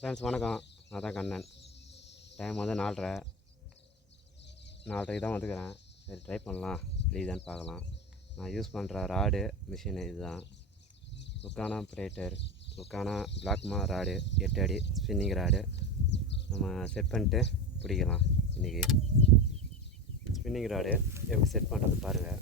Friends வணக்கம். நான் தான் கண்ணன். டைம் வந்து 4:30 தான் வந்துக்கிறேன். சரி ட்ரை பண்ணலாம், ப்ளீஸான்னு பார்க்கலாம். நான் யூஸ் பண்ணுற ராடு மிஷினு இதுதான். லுக்கானா பிளேட்டர், லுக்கானா பிளாக்மா ராடு 8 அடி ஸ்பின்னிங் ராடு. நம்ம செட் பண்ணிட்டு பிடிக்கலாம். இன்றைக்கி ஸ்பின்னிங் ராடு எப்படி செட் பண்ணுறது பாருங்கள்.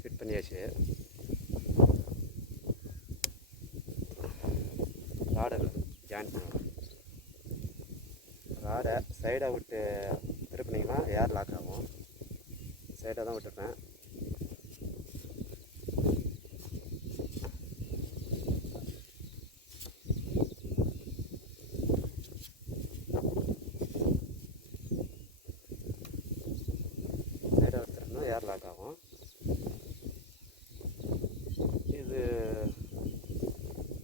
ஃபிட் பண்ணியாச்சு. ராடை ஜாயின் பண்ணலாம். ராடை சைடை விட்டு திருப்பினீங்கன்னா ஏர் லாக் ஆகும். சைடாக தான் விட்டுருப்பேன். சைடாக விட்டுருந்தா ஏர் லாக் ஆகும்.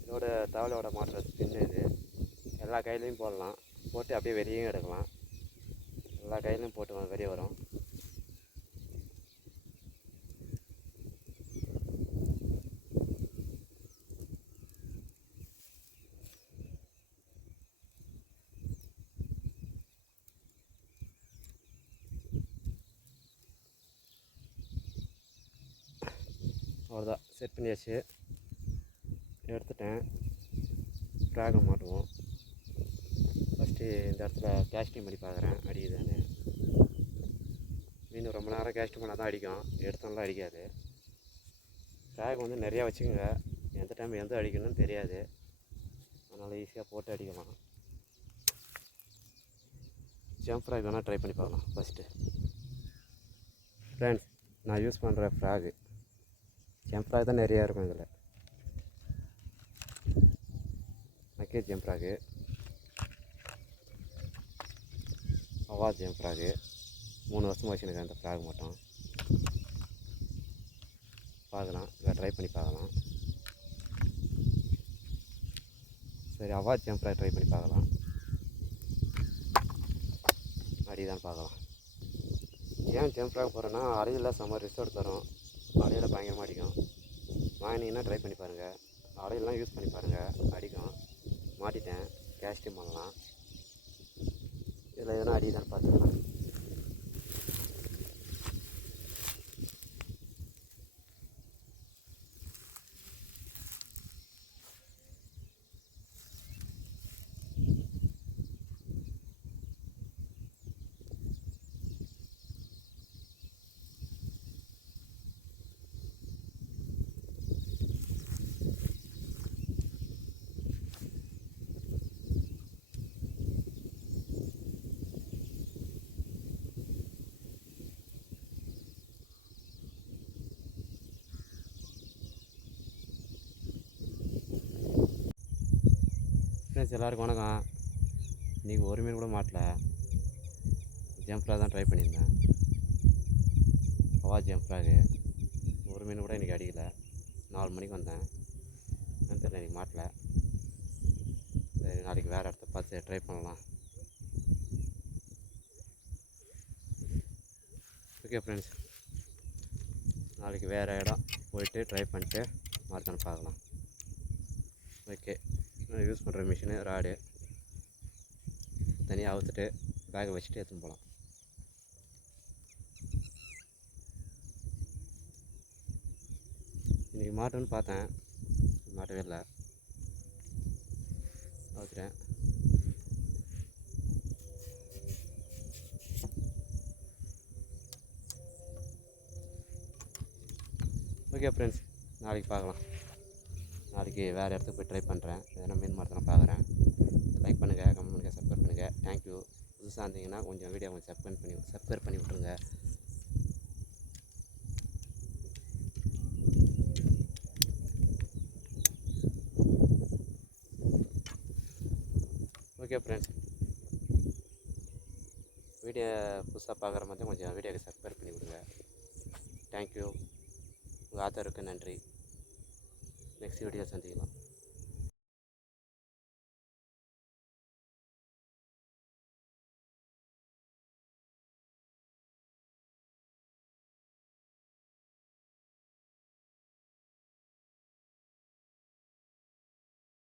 இதோட தவளையோட மாட்டுற ஸ்பின் இது. எல்லா கையிலையும் போடலாம். போட்டு அப்படியே வெளியும் எடுக்கலாம். எல்லா கையிலையும் போட்டு வெளியே வரும். அவ்வளோதான், செட் பண்ணியாச்சு. எடுத்துட்டேன். ஃப்ராகை மாட்டுவோம். ஃபஸ்ட்டு இந்த இடத்துல கேஸ்டிங் பண்ணி பார்க்குறேன் அடிக்குதுன்னு. மீன் ரொம்ப நேரம் கேஸ்டிங் பண்ணால் தான் அடிக்கும், எடுத்தோம்லாம் அடிக்காது. ஃப்ராக் வந்து நிறையா வச்சுக்கோங்க. எந்த டைம் எந்த அடிக்கணும்னு தெரியாது. அதனால் ஈஸியாக போட்டு அடிக்கலாம். ஜம்ப் ஃப்ராக் வேணால் ட்ரை பண்ணி பார்க்கலாம். ஃபஸ்ட்டு ஃப்ரெண்ட்ஸ், நான் யூஸ் பண்ணுற ஃப்ராகு ஜம்ப் ஃப்ராக் தான் நிறையா இருக்கும். இதில் நக்கேஜ் jump frock, Awas jump frock. 3 வருஷமாக வச்சுருக்கேன் அந்த ஃப்ராக் மட்டும். பார்க்கலாம், இதை ட்ரை பண்ணி பார்க்கலாம். சரி, அவாஸ் ஜம்ப் ஃப்ராக் ட்ரை பண்ணி பார்க்கலாம். அடிதான் பார்க்கலாம். ஏன் ஜம்ப் ஃப்ராக் போகிறேன்னா, அலையில் செம்ம ரிசல்ட் தரும். அலையில் பயங்கரமாக அடிக்கும். வாங்கினீங்கன்னா ட்ரை பண்ணி பாருங்கள். அலையெல்லாம் யூஸ் பண்ணி பாருங்கள், அடிக்கும். மாட்டிட்டேன், கேஸ்டிங் பண்ணலாம். இதில் எதனா அடிதான் பார்த்துக்கலாம். ஃப்ரெண்ட்ஸ் எல்லாருக்கும் வணக்கம். இன்றைக்கி ஒரு மீன் கூட மாட்டல. ஜம்ப் ஃப்ராக் தான் ட்ரை பண்ணியிருந்தேன். Awas jump frock. ஒரு மீன் கூட இன்றைக்கி அடிக்கலை. 4 மணிக்கு வந்தேன். தெரியல, இன்றைக்கி மாட்டல. சரி, நாளைக்கு வேறு இடத்த பார்த்து ட்ரை பண்ணலாம். ஓகே ஃப்ரெண்ட்ஸ், நாளைக்கு வேறு இடம் போயிட்டு ட்ரை பண்ணிட்டு மார்க்கான்னு பார்க்கலாம். ஓகே, நான் யூஸ் பண்ணுற மிஷினு ராடு தனியாக அவுத்துட்டு பேக்கை வச்சுட்டு எடுத்துன்னு போகலாம். இன்றைக்கி மாட்டோன்னு பார்த்தேன், மாட்டவே இல்லை. அவுத்துட்டேன். ஓகே ஃப்ரெண்ட்ஸ், நாளைக்கு பார்க்கலாம். நாளைக்கு வேறு இடத்துக்கு போய் ட்ரை பண்ணுறேன். எதனா மீன் மாட்டோன்னு பார்க்குறேன். லைக் பண்ணுங்கள், கமெண்ட் பண்ணுங்கள், சப்ஸ்கிரைப் பண்ணுங்கள். தேங்க்யூ. புதுசாக இருந்தீங்கன்னா கொஞ்சம் வீடியோ கொஞ்சம் சப்ஸ்கிரைப் பண்ணி விட்ருங்க. ஓகே ஃப்ரெண்ட்ஸ், வீடியோ புதுசாக பார்க்குற மாதிரி கொஞ்சம் வீடியோக்கு சப்ஸ்கிரைப் பண்ணி விடுங்க. தேங்க்யூ. உங்கள் ஆதரவுக்கு நன்றி. நெக்ஸ்ட் வீடியோ சந்திக்கலாம்.